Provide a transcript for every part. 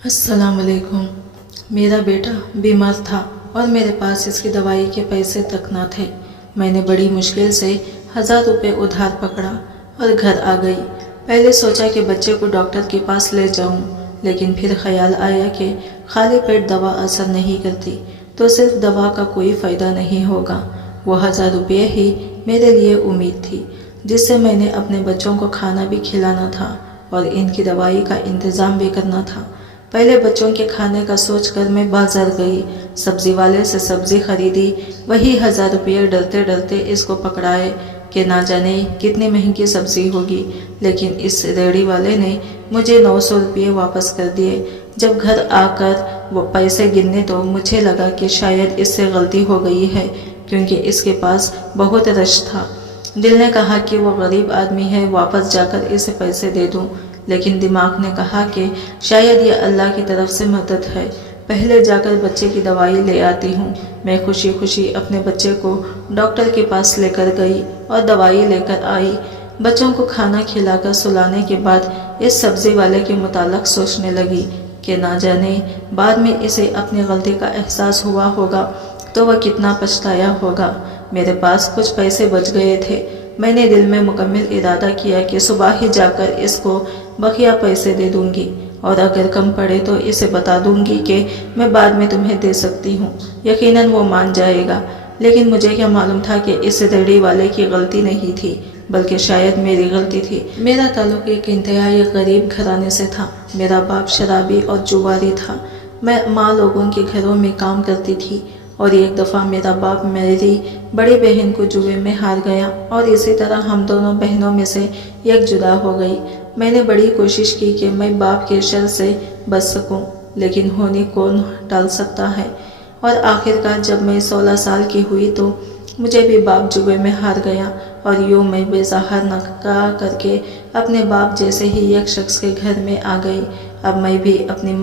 अस्सलाम वालेकुम। मेरा बेटा बीमार था और मेरे पास इसकी दवाई के पैसे तक न थे। मैंने बड़ी मुश्किल से 1000 रुपये उधार पकड़ा और घर आ गई। पहले सोचा कि बच्चे को डॉक्टर के पास ले जाऊं, लेकिन फिर ख्याल आया कि खाली पेट दवा असर नहीं करती, तो सिर्फ दवा का कोई फ़ायदा नहीं होगा। वो 1000 रुपये ही मेरे लिए उम्मीद थी, जिससे मैंने अपने बच्चों को खाना भी खिलाना था और इनकी दवाई का इंतज़ाम भी करना था। पहले बच्चों के खाने का सोचकर मैं बाजार गई, सब्जी वाले से सब्जी खरीदी। वही 1000 रुपये डरते डरते इसको पकड़ाए कि ना जाने कितनी महंगी सब्जी होगी, लेकिन इस रेहड़ी वाले ने मुझे 900 रुपये वापस कर दिए। जब घर आकर वो पैसे गिनने तो मुझे लगा कि शायद इससे गलती हो गई है, क्योंकि इसके पास बहुत रश था। दिल ने कहा कि वो गरीब आदमी है, वापस जाकर इसे पैसे दे दूं, लेकिन दिमाग ने कहा कि शायद ये अल्लाह की तरफ से मदद है, पहले जाकर बच्चे की दवाई ले आती हूँ। मैं खुशी खुशी अपने बच्चे को डॉक्टर के पास लेकर गई और दवाई लेकर आई। बच्चों को खाना खिलाकर सुलाने के बाद इस सब्जी वाले के मुताल्लिक़ सोचने लगी कि ना जाने बाद में इसे अपनी गलती का एहसास हुआ होगा तो वह कितना पछताया होगा। मेरे पास कुछ पैसे बच गए थे। मैंने दिल में मुकम्मल इरादा किया कि सुबह ही जाकर इसको बकिया पैसे दे दूंगी, और अगर कम पड़े तो इसे बता दूंगी कि मैं बाद में तुम्हें दे सकती हूँ। यकीनन वो मान जाएगा। लेकिन मुझे क्या मालूम था कि इस रेहड़ी वाले की गलती नहीं थी, बल्कि शायद मेरी गलती थी। मेरा ताल्लुक एक इंतहाई गरीब घराने से था। मेरा बाप शराबी और जुआरी था। मैं माँ लोगों के घरों में काम करती थी, और एक दफ़ा मेरा बाप मेरी बड़ी बहन को जुए में हार गया, और इसी तरह हम दोनों बहनों में से एक जुदा हो गई। मैंने बड़ी कोशिश की कि मैं बाप के शर से बच सकूं, लेकिन होनी कौन टाल सकता है। और आखिरकार जब मैं 16 साल की हुई तो मुझे भी बाप जुए में हार गया, और यूँ मैं बेसहारा नका करके अपने बाप जैसे ही एक शख्स के घर में आ गई। अब मैं भी अपनी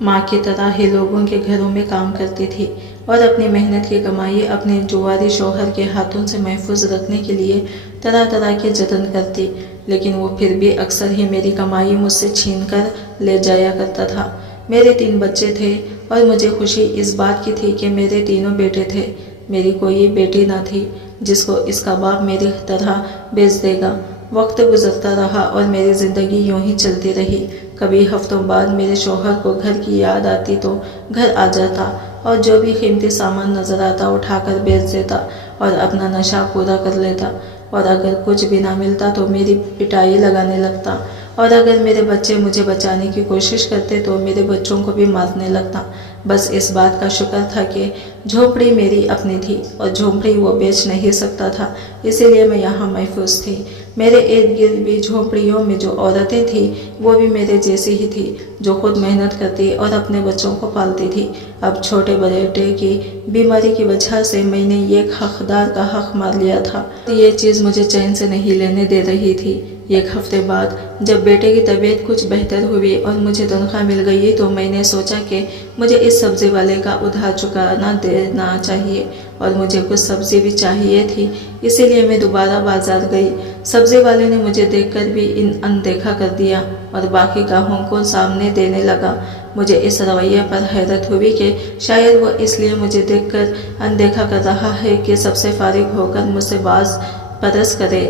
माँ की तरह ही लोगों के घरों में काम करती थी, और अपनी मेहनत की कमाई अपने जुआरी शौहर के हाथों से महफूज रखने के लिए तरह तरह के जतन करती, लेकिन वो फिर भी अक्सर ही मेरी कमाई मुझसे छीन कर ले जाया करता था। मेरे 3 बच्चे थे, और मुझे खुशी इस बात की थी कि मेरे तीनों बेटे थे। मेरी कोई बेटी न थी जिसको इसका बाप मेरी तरह बेच देगा। वक्त गुजरता रहा और मेरी ज़िंदगी यूं ही चलती रही। कभी हफ्तों बाद मेरे शौहर को घर की याद आती तो घर आ जाता, और जो भी कीमती सामान नज़र आता उठाकर बेच देता और अपना नशा पूरा कर लेता। और अगर कुछ भी ना मिलता तो मेरी पिटाई लगाने लगता, और अगर मेरे बच्चे मुझे बचाने की कोशिश करते तो मेरे बच्चों को भी मारने लगता। बस इस बात का शुक्र था कि झोंपड़ी मेरी अपनी थी, और झोंपड़ी वो बेच नहीं सकता था, इसीलिए मैं यहाँ महफूज थी। मेरे इर्द गिर्द भी झोंपड़ियों में जो औरतें थीं वो भी मेरे जैसी ही थी, जो खुद मेहनत करती और अपने बच्चों को पालती थी। अब छोटे बेटे की बीमारी की वजह से मैंने एक हकदार का हक मार लिया था। ये चीज़ मुझे चैन से नहीं लेने दे रही थी। एक हफ्ते बाद जब बेटे की तबीयत कुछ बेहतर हुई और मुझे तनख्वाह मिल गई तो मैंने सोचा कि मुझे इस सब्ज़ी वाले का उधार चुकाना देना चाहिए, और मुझे कुछ सब्ज़ी भी चाहिए थी, इसीलिए मैं दोबारा बाजार गई। सब्ज़ी वाले ने मुझे देखकर भी अनदेखा कर दिया और बाकी गाहों को सामने देने लगा। मुझे इस रवैये पर हैरत हुई कि शायद वो इसलिए मुझे देखकर अनदेखा कर रहा है कि सबसे फारिग होकर मुझसे बाज परस करे,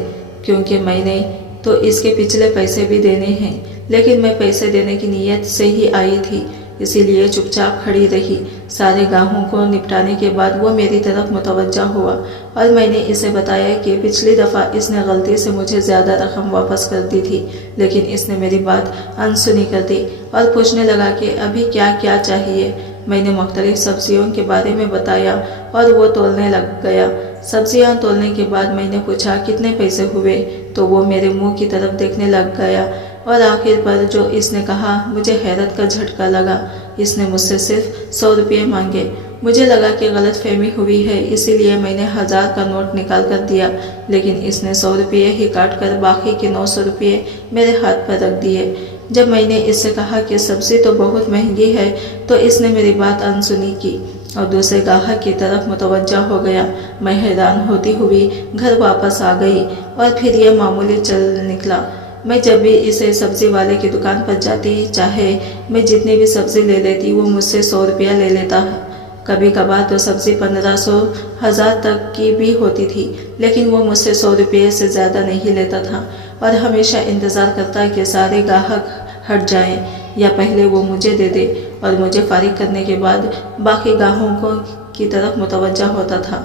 क्योंकि मैंने तो इसके पिछले पैसे भी देने हैं। लेकिन मैं पैसे देने की नीयत से ही आई थी, इसीलिए चुपचाप खड़ी रही। सारे गाहों को निपटाने के बाद वो मेरी तरफ मुतवज्जा हुआ, और मैंने इसे बताया कि पिछली दफ़ा इसने गलती से मुझे ज़्यादा रकम वापस कर दी थी, लेकिन इसने मेरी बात अनसुनी कर दी और पूछने लगा कि अभी क्या क्या चाहिए। मैंने मुख्तलिफ सब्जियों के बारे में बताया और वो तोलने लग गया। सब्जियां तोलने के बाद मैंने पूछा कितने पैसे हुए, तो वो मेरे मुंह की तरफ देखने लग गया, और आखिर पर जो इसने कहा मुझे हैरत का झटका लगा। इसने मुझसे सिर्फ 100 रुपये मांगे। मुझे लगा कि गलत फहमी हुई है, इसीलिए मैंने 1000 का नोट निकाल कर दिया, लेकिन इसने 100 रुपये ही काट कर बाकी के 900 रुपये मेरे हाथ पर रख दिए। जब मैंने इससे कहा कि सब्ज़ी तो बहुत महंगी है, तो इसने मेरी बात अनसुनी की और दूसरे गाहक की तरफ मुतवज्जा हो गया। मैं हैरान होती हुई घर वापस आ गई, और फिर यह मामूली चल निकला। मैं जब भी इसे सब्जी वाले की दुकान पर जाती, चाहे मैं जितनी भी सब्जी ले लेती, वो मुझसे 100 रुपया ले लेता है। कभी कभार तो सब्जी 1500, 1000 तक की भी होती थी, लेकिन वो मुझसे 100 रुपये से ज़्यादा नहीं लेता था और हमेशा इंतज़ार करता कि सारे ग्राहक हट जाएं या पहले वो मुझे दे दे और मुझे फारिग करने के बाद बाकी ग्राहकों की तरफ मुतवज्जा होता था।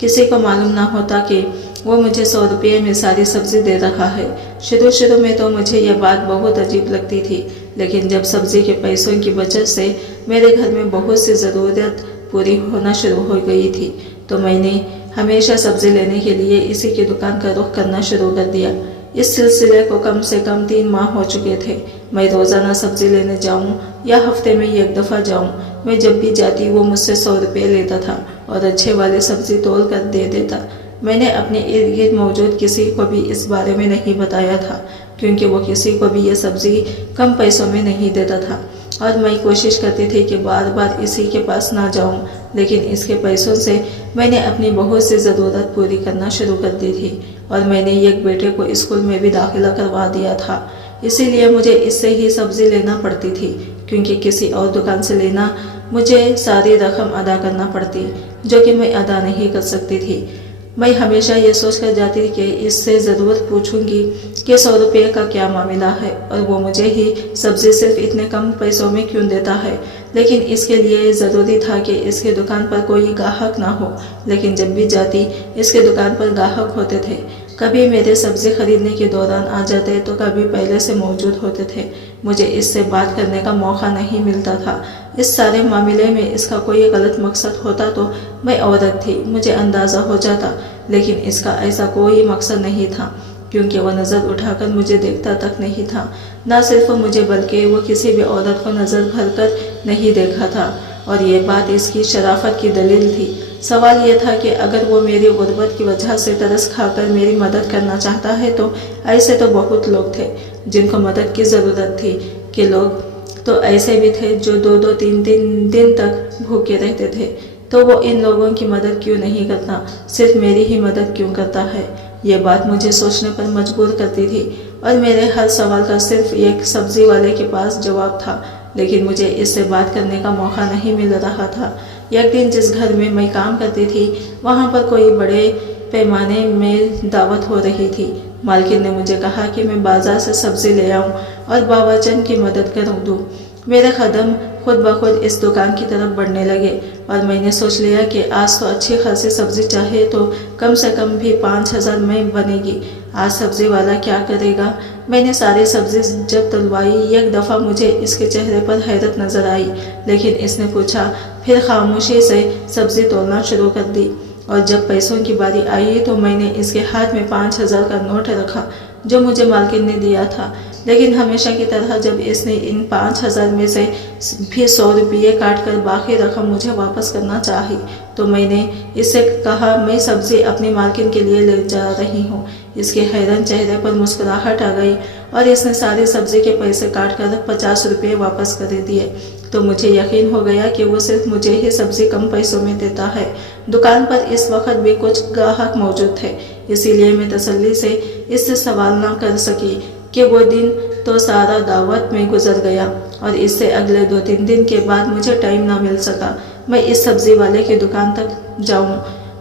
किसी को मालूम ना होता कि वो मुझे 100 रुपये में सारी सब्जी दे रहा है। शुरू में तो मुझे यह बात बहुत अजीब लगती थी, लेकिन जब सब्जी के पैसों की बचत से मेरे घर में बहुत सी ज़रूरत पूरी होना शुरू हो गई थी, तो मैंने हमेशा सब्जी लेने के लिए इसी की दुकान का रुख करना शुरू कर दिया। इस सिलसिले को कम से कम 3 माह हो चुके थे। मैं रोज़ाना सब्जी लेने जाऊं या हफ्ते में 1 दफ़ा जाऊं, मैं जब भी जाती वो मुझसे 100 रुपये लेता था और अच्छे वाले सब्जी तोल कर दे देता। मैंने अपने इर्द गिर्द मौजूद किसी को भी इस बारे में नहीं बताया था, क्योंकि वो किसी को भी ये सब्जी कम पैसों में नहीं देता था और मैं कोशिश करती थी कि बार बार इसी के पास ना जाऊं, लेकिन इसके पैसों से मैंने अपनी बहुत सी ज़रूरत पूरी करना शुरू कर दी थी और मैंने एक बेटे को स्कूल में भी दाखिला करवा दिया था। इसीलिए मुझे इससे ही सब्ज़ी लेना पड़ती थी, क्योंकि किसी और दुकान से लेना मुझे सारी रकम अदा करना पड़ती, जो कि मैं अदा नहीं कर सकती थी। मैं हमेशा ये सोच कर जाती थी कि इससे ज़रूर पूछूंगी कि 100 रुपये का क्या मामला है और वो मुझे ही सब्ज़ी सिर्फ इतने कम पैसों में क्यों देता है। लेकिन इसके लिए ज़रूरी था कि इसके दुकान पर कोई ग्राहक ना हो, लेकिन जब भी जाती इसके दुकान पर ग्राहक होते थे। कभी मेरे सब्ज़ी खरीदने के दौरान आ जाते तो कभी पहले से मौजूद होते थे। मुझे इससे बात करने का मौका नहीं मिलता था। इस सारे मामले में इसका कोई गलत मकसद होता तो मैं औरत थी, मुझे अंदाज़ा हो जाता, लेकिन इसका ऐसा कोई मकसद नहीं था, क्योंकि वह नज़र उठाकर मुझे देखता तक नहीं था। न सिर्फ मुझे बल्कि वो किसी भी औरत को नज़र भर कर नहीं देखा था, और ये बात इसकी शराफत की दलील थी। सवाल यह था कि अगर वो मेरी गुर्बत की वजह से तरस खाकर मेरी मदद करना चाहता है, तो ऐसे तो बहुत लोग थे जिनको मदद की ज़रूरत थी। कि लोग तो ऐसे भी थे जो 2-2, 3-3 दिन तक भूखे रहते थे, तो वो इन लोगों की मदद क्यों नहीं करता, सिर्फ मेरी ही मदद क्यों करता है। ये बात मुझे सोचने पर मजबूर करती थी और मेरे हर सवाल का सिर्फ एक सब्जी वाले के पास जवाब था, लेकिन मुझे इससे बात करने का मौका नहीं मिल रहा था। एक दिन जिस घर में मैं काम करती थी, वहाँ पर कोई बड़े पैमाने में दावत हो रही थी। मालकिन ने मुझे कहा कि मैं बाजार से सब्जी ले आऊँ और बाबाचन की मदद कर दूँ। मेरे कदम खुद ब खुद इस दुकान की तरफ बढ़ने लगे और मैंने सोच लिया कि आज तो अच्छी खासी सब्जी चाहे तो कम से कम भी 5000 में बनेगी। आज सब्जी वाला क्या करेगा। मैंने सारी सब्जी जब तलवाई, एक दफ़ा मुझे इसके चेहरे पर हैरत नज़र आई, लेकिन इसने पूछा, फिर खामोशी से सब्जी तोलना शुरू कर दी। और जब पैसों की बारी आई तो मैंने इसके हाथ में 5000 का नोट रखा जो मुझे मालकिन ने दिया था, लेकिन हमेशा की तरह जब इसने इन 5000 में से भी 100 रुपये काट कर बाकी रकम मुझे वापस करना चाही, तो मैंने इससे कहा, मैं सब्ज़ी अपनी मालकिन के लिए ले जा रही हूँ। इसके हैरान चेहरे पर मुस्कुराहट आ गई और इसने सारी सब्ज़ी के पैसे काट कर 50 रुपये वापस कर दिए। तो मुझे यकीन हो गया कि वो सिर्फ मुझे ही सब्ज़ी कम पैसों में देता है। दुकान पर इस वक्त भी कुछ ग्राहक मौजूद थे, इसीलिए मैं तसल्ली से इससे सवाल ना कर सकी कि वो दिन तो सारा दावत में गुजर गया और इससे अगले 2-3 दिन के बाद मुझे टाइम ना मिल सका मैं इस सब्ज़ी वाले की दुकान तक जाऊं।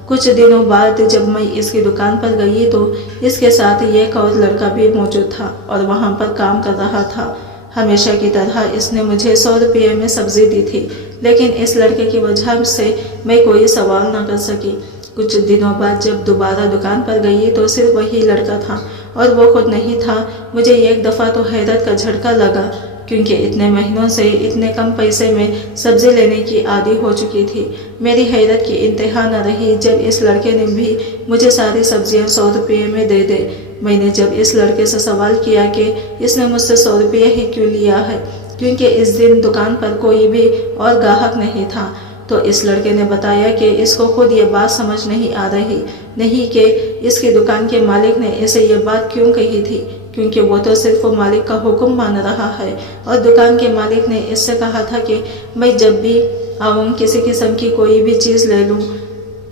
कुछ दिनों बाद जब मैं इसकी दुकान पर गई तो इसके साथ एक और लड़का भी मौजूद था और वहाँ पर काम कर रहा था। हमेशा की तरह इसने मुझे 100 रुपये में सब्ज़ी दी थी, लेकिन इस लड़के की वजह से मैं कोई सवाल ना कर सकी। कुछ दिनों बाद जब दोबारा दुकान पर गई तो सिर्फ वही लड़का था और वो खुद नहीं था। मुझे एक दफ़ा तो हैरत का झटका लगा, क्योंकि इतने महीनों से इतने कम पैसे में सब्ज़ी लेने की आदी हो चुकी थी। मेरी हैरत की इंतहा न रही जब इस लड़के ने भी मुझे सारी सब्जियां 100 रुपये में दे दे। मैंने जब इस लड़के से सवाल किया कि इसने मुझसे 100 रुपये ही क्यों लिया है, क्योंकि इस दिन दुकान पर कोई भी और ग्राहक नहीं था, तो इस लड़के ने बताया कि इसको खुद ये बात समझ नहीं आ रही नहीं कि इसकी दुकान के मालिक ने इसे ये बात क्यों कही थी, क्योंकि वो तो सिर्फ मालिक का हुक्म मान रहा है और दुकान के मालिक ने इससे कहा था कि मैं जब भी आऊँ किसी किस्म की कोई भी चीज़ ले लूँ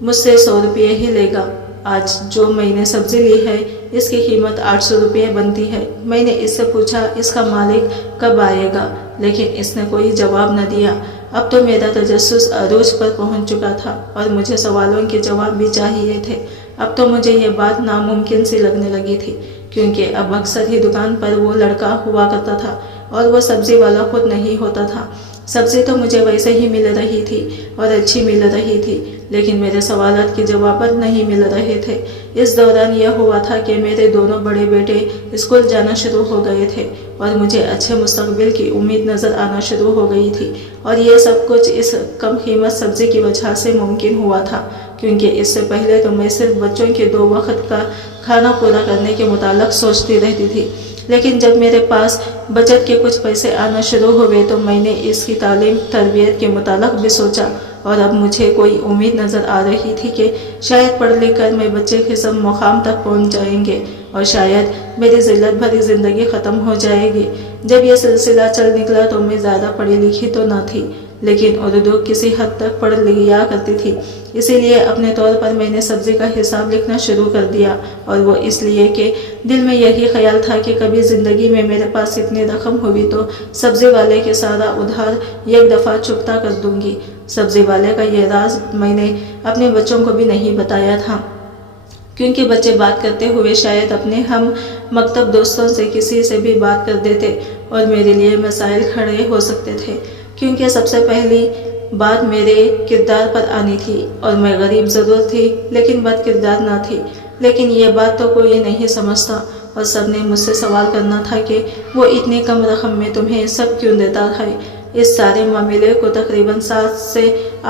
मुझसे 100 रुपये ही लेगा। आज जो मैंने सब्ज़ी ली है اس کی قیمت 800 روپے بنتی ہے۔ میں نے اس سے پوچھا اس کا مالک کب آئے گا، لیکن اس نے کوئی جواب نہ دیا۔ اب تو میرا تجسس عروج پر پہنچ چکا تھا اور مجھے سوالوں کے جواب بھی چاہیے تھے۔ اب تو مجھے یہ بات ناممکن سی لگنے لگی تھی، کیونکہ اب اکثر ہی دکان پر وہ لڑکا ہوا کرتا تھا اور وہ سبزی والا خود نہیں ہوتا تھا۔ سبزی تو مجھے ویسے ہی مل رہی تھی اور اچھی مل رہی تھی، لیکن میرے سوالات کے جوابات نہیں مل رہے تھے۔ اس دوران یہ ہوا تھا کہ میرے دونوں بڑے بیٹے اسکول جانا شروع ہو گئے تھے اور مجھے اچھے مستقبل کی امید نظر آنا شروع ہو گئی تھی، اور یہ سب کچھ اس کم قیمت سبزی کی وجہ سے ممکن ہوا تھا، کیونکہ اس سے پہلے تو میں صرف بچوں کے 2 وقت کا کھانا پورا کرنے کے متعلق سوچتی رہتی تھی۔ لیکن جب میرے پاس بچت کے کچھ پیسے آنا شروع ہوئے تو میں نے اس کی تعلیم تربیت کے متعلق بھی سوچا، اور اب مجھے کوئی امید نظر آ رہی تھی کہ شاید پڑھ لکھ کر میں بچے کے سب مقام تک پہنچ جائیں گے اور شاید میری ذلت بھری زندگی ختم ہو جائے گی۔ جب یہ سلسلہ چل نکلا تو میں زیادہ پڑھی لکھی تو نہ تھی، لیکن اردو کسی حد تک پڑھ لیا کرتی تھی، اسی لیے اپنے طور پر میں نے سبزی کا حساب لکھنا شروع کر دیا، اور وہ اس لیے کہ دل میں یہی خیال تھا کہ کبھی زندگی میں میرے پاس اتنی رقم ہوئی تو سبزی والے کے سارا ادھار ایک دفعہ چکتا کر دوں گی۔ سبزی والے کا یہ راز میں نے اپنے بچوں کو بھی نہیں بتایا تھا، کیونکہ بچے بات کرتے ہوئے شاید اپنے ہم مکتب دوستوں سے کسی سے بھی بات کر دیتے اور میرے لیے مسائل کھڑے ہو سکتے تھے، کیونکہ سب سے پہلی بات میرے کردار پر آنی تھی، اور میں غریب ضرور تھی لیکن بد کردار نہ تھی۔ لیکن یہ بات تو کوئی نہیں سمجھتا، اور سب نے مجھ سے سوال کرنا تھا کہ وہ اتنی کم رقم میں تمہیں سب کیوں دیتا ہے۔ اس سارے معاملے کو تقریباً 7 سے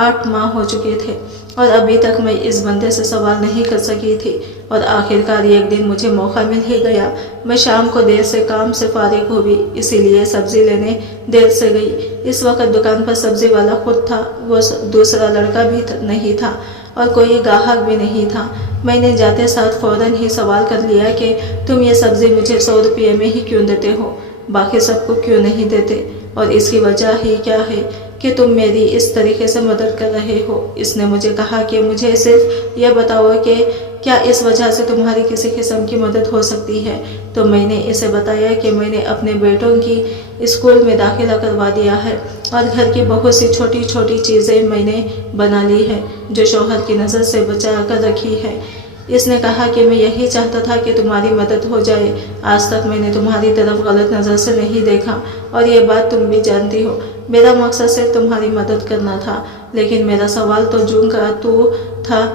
8 ماہ ہو چکے تھے، اور ابھی تک میں اس بندے سے سوال نہیں کر سکی تھی، اور آخرکار ایک دن مجھے موقع مل ہی گیا۔ میں شام کو دیر سے کام سے فارغ ہوئی، اسی لیے سبزی لینے دیر سے گئی۔ اس وقت دکان پر سبزی والا خود تھا، وہ دوسرا لڑکا بھی نہیں تھا، اور کوئی گاہک بھی نہیں تھا۔ میں نے جاتے ساتھ فوراً ہی سوال کر لیا کہ تم یہ سبزی مجھے 100 روپے میں ہی کیوں دیتے ہو، باقی سب کو کیوں نہیں دیتے، اور اس کی وجہ ہی کیا ہے کہ تم میری اس طریقے سے مدد کر رہے ہو۔ اس نے مجھے کہا کہ مجھے صرف یہ بتاؤ کہ کیا اس وجہ سے تمہاری کسی قسم کی مدد ہو سکتی ہے۔ تو میں نے اسے بتایا کہ میں نے اپنے بیٹوں کی اسکول میں داخلہ کروا دیا ہے، اور گھر کی بہت سی چھوٹی چھوٹی چیزیں میں نے بنا لی ہیں جو شوہر کی نظر سے بچا کر رکھی ہے۔ اس نے کہا کہ میں یہی چاہتا تھا کہ تمہاری مدد ہو جائے۔ آج تک میں نے تمہاری طرف غلط نظر سے نہیں دیکھا، اور یہ بات تم بھی جانتی ہو۔ میرا مقصد صرف تمہاری مدد کرنا تھا، لیکن میرا سوال تو جوں کا تو تھا۔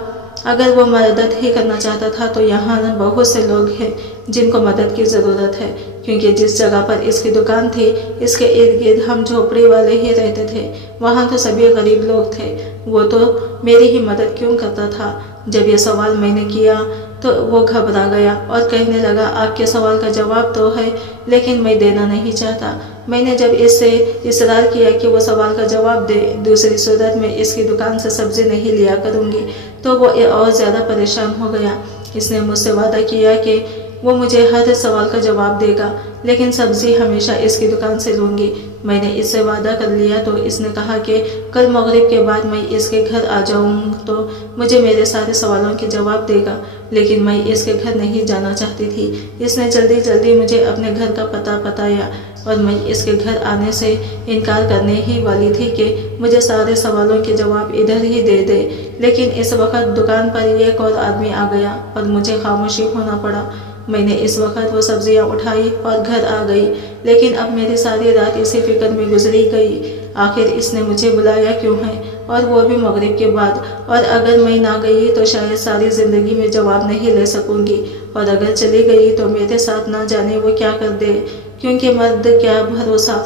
اگر وہ مدد ہی کرنا چاہتا تھا تو یہاں بہت سے لوگ ہیں جن کو مدد کی ضرورت ہے، کیونکہ جس جگہ پر اس کی دکان تھی اس کے ارد گرد ہم جھوپڑی والے ہی رہتے تھے، وہاں تو سبھی غریب لوگ تھے۔ وہ تو میری ہی مدد کیوں کرتا تھا؟ جب یہ سوال میں نے کیا تو وہ گھبرا گیا اور کہنے لگا، آپ کے سوال کا جواب تو ہے، لیکن میں دینا نہیں چاہتا۔ میں نے جب اس سے اصرار کیا کہ وہ سوال کا جواب دے، دوسری صورت میں اس کی دکان سے سبزی نہیں لیا کروں گی، تو وہ اور زیادہ پریشان ہو گیا۔ اس نے مجھ سے وعدہ کیا کہ وہ مجھے ہر سوال کا جواب دے گا، لیکن سبزی ہمیشہ اس کی دکان سے لوں گی۔ میں نے اس سے وعدہ کر لیا تو اس نے کہا کہ کل مغرب کے بعد میں اس کے گھر آ جاؤں تو مجھے میرے سارے سوالوں کے جواب دے گا، لیکن میں اس کے گھر نہیں جانا چاہتی تھی۔ اس نے جلدی جلدی مجھے اپنے گھر کا پتہ بتایا، اور میں اس کے گھر آنے سے انکار کرنے ہی والی تھی کہ مجھے سارے سوالوں کے جواب ادھر ہی دے دے، لیکن اس وقت دکان پر ایک اور آدمی آ گیا اور مجھے خاموشی ہونا پڑا۔ میں نے اس وقت وہ سبزیاں اٹھائی اور گھر آ گئی، لیکن اب میری ساری رات اسی فکر میں گزری گئی، آخر اس نے مجھے بلایا کیوں ہے، اور وہ بھی مغرب کے بعد، اور اگر میں نہ گئی تو شاید ساری زندگی میں جواب نہیں لے سکوں گی، اور اگر چلی گئی تو میرے ساتھ نہ جانے وہ کیا کر دے، کیونکہ مرد کیا بھروسہ،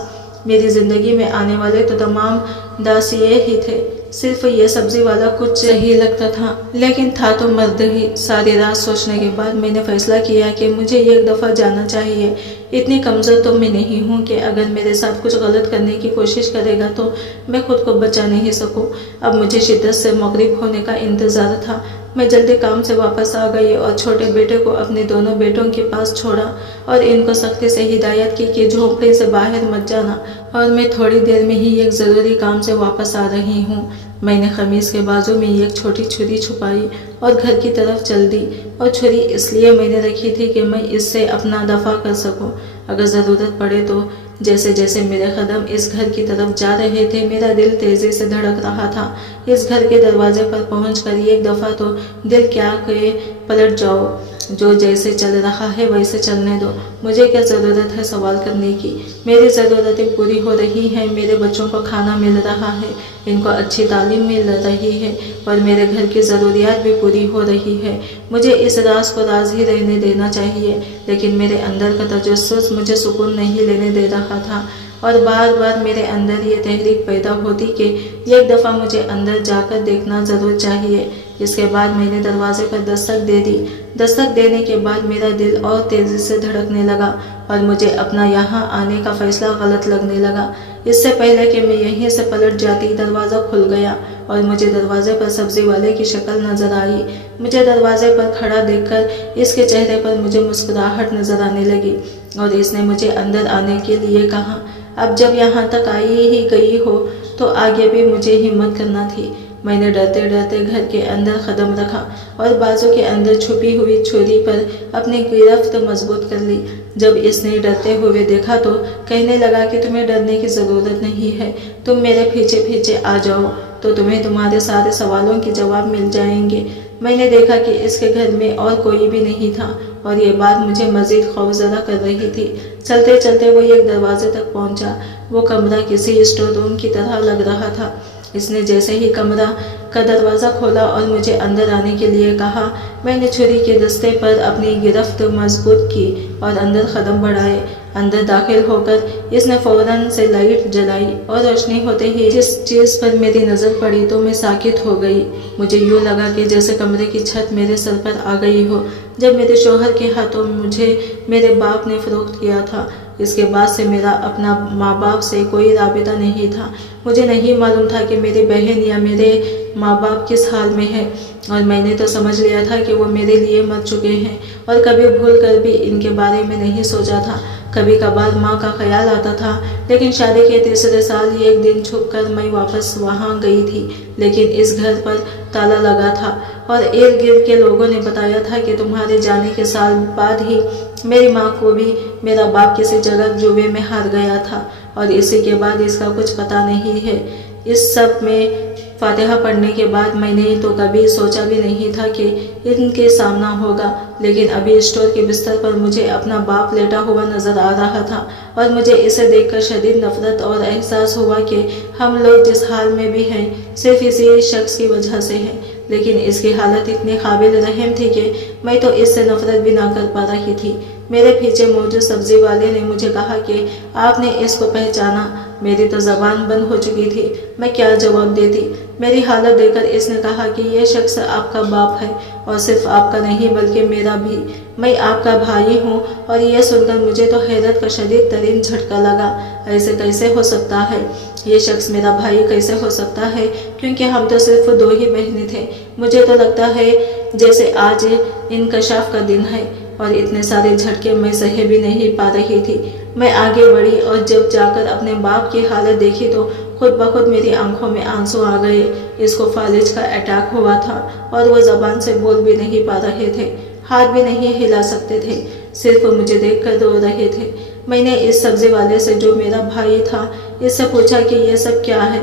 میری زندگی میں آنے والے تو تمام داسیے ہی تھے، صرف یہ سبزی والا کچھ صحیح لگتا تھا، لیکن تھا تو مرد ہی۔ ساری رات سوچنے کے بعد میں نے فیصلہ کیا کہ مجھے ایک دفعہ جانا چاہیے۔ اتنی کمزور تو میں نہیں ہوں کہ اگر میرے ساتھ کچھ غلط کرنے کی کوشش کرے گا تو میں خود کو بچا نہیں سکوں۔ اب مجھے شدت سے مغرب ہونے کا انتظار تھا۔ میں جلدی کام سے واپس آ گئی اور چھوٹے بیٹے کو اپنے دونوں بیٹوں کے پاس چھوڑا اور ان کو سختی سے ہدایت کی کہ جھونپڑی سے باہر مت جانا، और मैं थोड़ी देर में ही एक ज़रूरी काम से वापस आ रही हूँ। मैंने खमीज के बाजू में एक छोटी छुरी छुपाई और घर की तरफ चल दी। और छुरी इसलिए मैंने रखी थी कि मैं इससे अपना दफा कर सकूं अगर ज़रूरत पड़े तो। जैसे जैसे मेरे कदम इस घर की तरफ जा रहे थे मेरा दिल तेज़ी से धड़क रहा था। इस घर के दरवाजे पर पहुंचकर एक दफ़ा तो दिल क्या कहे पलट जाओ, जो जैसे चल रहा है वैसे चलने दो। मुझे क्या ज़रूरत है सवाल करने की। मेरी ज़रूरतें पूरी हो रही हैं, मेरे बच्चों को खाना मिल रहा है, इनको अच्छी तालीम मिल रही है और मेरे घर की ज़रूरियात भी पूरी हो रही है। मुझे इस राज को राज ही रहने देना चाहिए, लेकिन मेरे अंदर का तजस्सुस मुझे सुकून नहीं लेने दे रहा था और बार बार मेरे अंदर ये तहरीक पैदा होती कि एक दफ़ा मुझे अंदर जाकर देखना ज़रूर चाहिए। इसके बाद मैंने दरवाजे पर दस्तक दे दी। दस्तक देने के बाद मेरा दिल और तेज़ी से धड़कने लगा और मुझे अपना यहाँ आने का फ़ैसला गलत लगने लगा। इससे पहले कि मैं यहीं से पलट जाती दरवाज़ा खुल गया और मुझे दरवाजे पर सब्ज़ी वाले की शक्ल नज़र आई। मुझे दरवाजे पर खड़ा देखकर इसके चेहरे पर मुझे मुस्कुराहट नज़र आने लगी और इसने मुझे अंदर आने के लिए कहा। अब जब यहाँ तक आई ही गई हो तो आगे भी मुझे हिम्मत करना थी। मैंने डरते डरते घर के अंदर कदम रखा और बाजू के अंदर छुपी हुई छुरी पर अपनी गिरफ्त मजबूत कर ली। जब इसने डरते हुए देखा तो कहने लगा कि तुम्हें डरने की ज़रूरत नहीं है, तुम मेरे पीछे पीछे आ जाओ तो तुम्हें तुम्हारे सारे सवालों के जवाब मिल जाएंगे। मैंने देखा कि इसके घर में और कोई भी नहीं था और ये बात मुझे मज़ीद खौफज़दा कर रही थी। चलते चलते वो एक दरवाजे तक पहुंचा। वो कमरा किसी स्टोर रूम की तरह लग रहा था। इसने जैसे ही कमरा का दरवाज़ा खोला और मुझे अंदर आने के लिए कहा, मैंने छुरी के दस्ते पर अपनी गिरफ्त मजबूत की और अंदर कदम बढ़ाए। अंदर दाखिल होकर इसने फ़ौरन से लाइट जलाई और रोशनी होते ही जिस चीज़ पर मेरी नज़र पड़ी तो मैं साकित हो गई। मुझे यूँ लगा कि जैसे कमरे की छत मेरे सर पर आ गई हो जब मेरे शौहर के हाथों मुझे मेरे बाप ने फ़रोख्त किया था। इसके बाद से मेरा अपना माँ बाप से कोई राबिता नहीं था। मुझे नहीं मालूम था कि मेरी बहन या मेरे माँ बाप किस हाल में है और मैंने तो समझ लिया था कि वो मेरे लिए मर चुके हैं और कभी भूल कर भी इनके बारे में नहीं सोचा था। कभी कभार माँ का ख्याल आता था, लेकिन शादी के तीसरे साल ही एक दिन छुपकर मैं वापस वहाँ गई थी, लेकिन इस घर पर ताला लगा था और इर्द गिर्द के लोगों ने बताया था कि तुम्हारे जाने के साल बाद ही मेरी माँ को भी मेरा बाप किसी जगह जुए में हार गया था और इसी के बाद इसका कुछ पता नहीं है। इस सब में फातिहा पढ़ने के बाद मैंने तो कभी सोचा भी नहीं था कि इनके सामना होगा, लेकिन अभी स्टोर के बिस्तर पर मुझे अपना बाप लेटा हुआ नज़र आ रहा था और मुझे इसे देखकर शदीद नफरत और एहसास हुआ कि हम लोग जिस हाल में भी हैं सिर्फ इसी शख्स की वजह से हैं। लेकिन इसकी हालत इतनी काबिल रहम थी कि मैं तो इससे नफरत भी ना कर पा रही थी। मेरे पीछे मौजूद सब्जी वाले ने मुझे कहा कि आपने इसको पहचाना। मेरी तो ज़बान बंद हो चुकी थी, मैं क्या जवाब देती। मेरी हालत देखकर इसने कहा कि यह शख्स आपका बाप है और सिर्फ आपका नहीं बल्कि मेरा भी। मैं आपका भाई हूँ। और यह सुनकर मुझे तो हैरत का शदीद तरीन झटका लगा। ऐसे कैसे हो सकता है? ये शख्स मेरा भाई कैसे हो सकता है? क्योंकि हम तो सिर्फ 2 ही बहनें थे। मुझे तो लगता है जैसे आज इनकशाफ का दिन है और इतने सारे झटके मैं सहे भी नहीं पा रही थी। मैं आगे बढ़ी और जब जाकर अपने बाप की हालत देखी तो खुद ब खुद मेरी आंखों में आंसू आ गए। इसको फालिज का अटैक हुआ था और वो ज़बान से बोल भी नहीं पा रहे थे, हाथ भी नहीं हिला सकते थे, सिर्फ मुझे देखकर रो रहे थे। मैंने इस सब्जी वाले से जो मेरा भाई था इससे पूछा कि ये सब क्या है?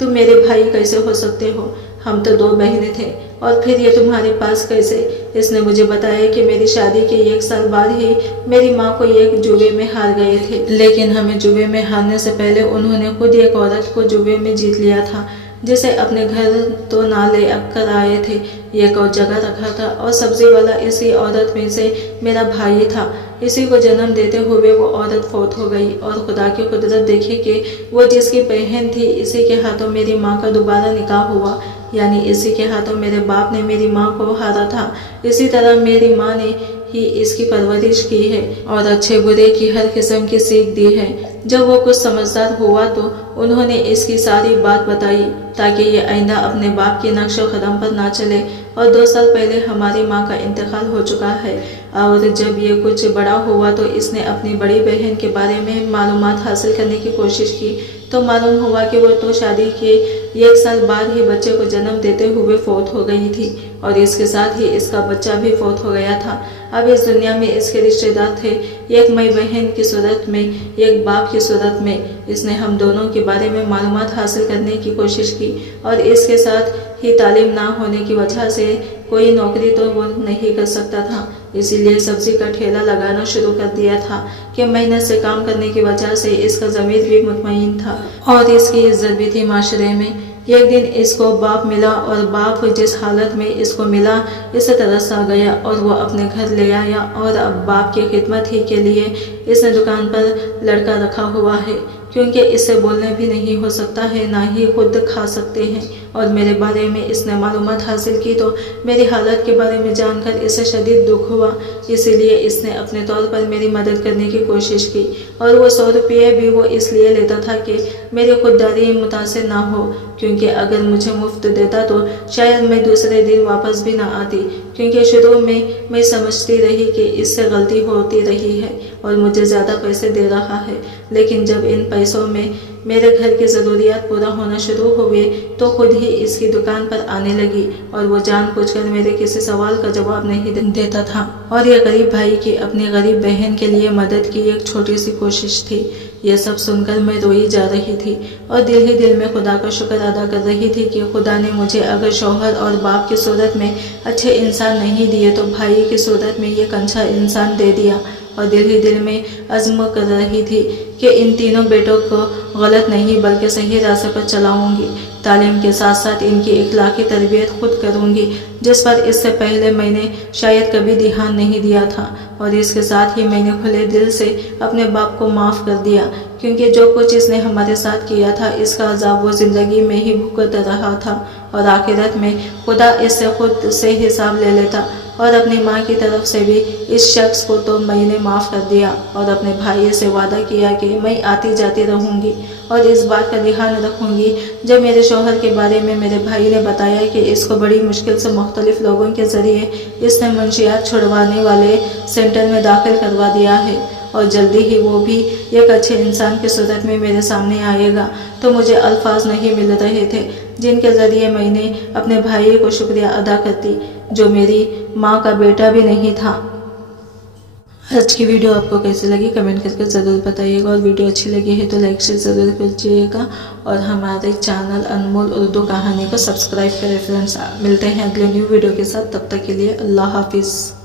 तुम मेरे भाई कैसे हो सकते हो? हम तो 2 बहनें थे और फिर ये तुम्हारे पास कैसे? इसने मुझे बताया कि मेरी शादी के 1 साल बाद ही मेरी माँ को एक जुए में हार गए थे, लेकिन हमें जुए में हारने से पहले उन्होंने खुद एक औरत को जुए में जीत लिया था, जिसे अपने घर तो ना ले कर आए थे, एक और जगह रखा था और सब्जी वाला इसी औरत में से मेरा भाई था। इसी को जन्म देते हुए वो औरत फौत हो गई और खुदा की कुदरत देखी कि वो जिसकी बहन थी इसी के हाथों मेरी माँ का दोबारा निकाह हुआ, यानी इसी के हाथों मेरे बाप ने मेरी माँ को हारा था। इसी तरह मेरी माँ ने ही इसकी परवरिश की है और अच्छे बुरे की हर किस्म की सीख दी है। जब वो कुछ समझदार हुआ तो उन्होंने इसकी सारी बात बताई ताकि ये आइंदा अपने बाप के नक्शो कदम पर ना चले। और 2 साल पहले हमारी माँ का इंतकाल हो चुका है और जब ये कुछ बड़ा हुआ तो इसने अपनी बड़ी बहन के बारे में मालूमात हासिल करने की कोशिश की, तो मालूम हुआ कि वो तो शादी के 1 साल बाद ही बच्चे को जन्म देते हुए फौत हो गई थी और इसके साथ ही इसका बच्चा भी फौत हो गया था। अब इस दुनिया में इसके रिश्तेदार थे, एक माई बहन की सूरत में, एक बाप की सूरत में। इसने हम दोनों के बारे में मालूमात हासिल करने की कोशिश की और इसके साथ ही तालीम ना होने की वजह से कोई नौकरी तो वो नहीं कर सकता था, इसीलिए सब्जी का ठेला लगाना शुरू कर दिया था कि मेहनत से काम करने की वजह से इसका ज़मीर भी मुतमईन था और इसकी इज्जत भी थी माशरे में। एक दिन इसको बाप मिला और बाप जिस हालत में इसको मिला इससे तरस आ गया और वो अपने घर ले आया और अब बाप की खिदमत ही के लिए इसने दुकान पर लड़का रखा हुआ है, क्योंकि इससे बोलने भी नहीं हो सकता है, ना ही खुद खा सकते हैं। और मेरे बारे में इसने मालूमात हासिल की तो मेरी हालत के बारे में जानकर इसे शदीद दुख हुआ, इसीलिए इसने अपने तौर पर मेरी मदद करने की कोशिश की और वो 100 रुपये भी वो इसलिए लेता था कि मेरी खुददारी मुतासिर ना हो, क्योंकि अगर मुझे मुफ्त देता तो शायद मैं दूसरे दिन वापस भी ना आती, क्योंकि शुरू में मैं समझती रही कि इससे गलती होती रही है और मुझे ज़्यादा पैसे दे रहा है। लेकिन जब इन पैसों में मेरे घर की ज़रूरियात पूरा होना शुरू हुए तो खुद ही इसकी दुकान पर आने लगी और वो जानबूझकर मेरे किसी सवाल का जवाब नहीं देता था। और ये गरीब भाई की अपनी गरीब बहन के लिए मदद की एक छोटी सी कोशिश थी। यह सब सुनकर मैं रोई जा रही थी और दिल ही दिल में खुदा का शुक्र अदा कर रही थी कि खुदा ने मुझे अगर शौहर और बाप की सूरत में अच्छे इंसान नहीं दिए तो भाई की सूरत में ये कंचा इंसान दे दिया। और दिल ही दिल में अज़्म कर रही थी कि इन तीनों बेटों को गलत नहीं बल्कि सही रास्ते पर चलाऊंगी। तालीम के साथ साथ इनकी इखलाकी तरबियत खुद करूंगी, जिस पर इससे पहले मैंने शायद कभी ध्यान नहीं दिया था। और इसके साथ ही मैंने खुले दिल से अपने बाप को माफ़ कर दिया, क्योंकि जो कुछ इसने हमारे साथ किया था इसका अज़ाब वो ज़िंदगी में ही भुगत रहा था और आखिरत में खुदा इससे खुद से हिसाब ले लेता। और अपनी माँ की तरफ से भी इस शख्स को तो मैंने माफ़ कर दिया और अपने भाई से वादा किया कि मैं आती जाती रहूँगी और इस बात का ध्यान रखूँगी। जब मेरे शौहर के बारे में मेरे भाई ने बताया कि इसको बड़ी मुश्किल से मुख्तलिफ लोगों के ज़रिए इसने मुंशियात छुड़वाने वाले सेंटर में दाखिल करवा दिया है और जल्दी ही वो भी एक अच्छे इंसान की सूरत में मेरे सामने आएगा, तो मुझे अल्फाज नहीं मिल रहे थे जिनके ज़रिए मैंने अपने भाई को शुक्रिया अदा करती, जो मेरी माँ का बेटा भी नहीं था। आज की वीडियो आपको कैसी लगी कमेंट करके ज़रूर बताइएगा और वीडियो अच्छी लगी है तो लाइक शेयर ज़रूर कीजिएगा और हमारे चैनल अनमोल उर्दू कहानी को सब्सक्राइब करें फ्रेंड्स। मिलते हैं अगले न्यू वीडियो के साथ, तब तक के लिए अल्लाह हाफिज़।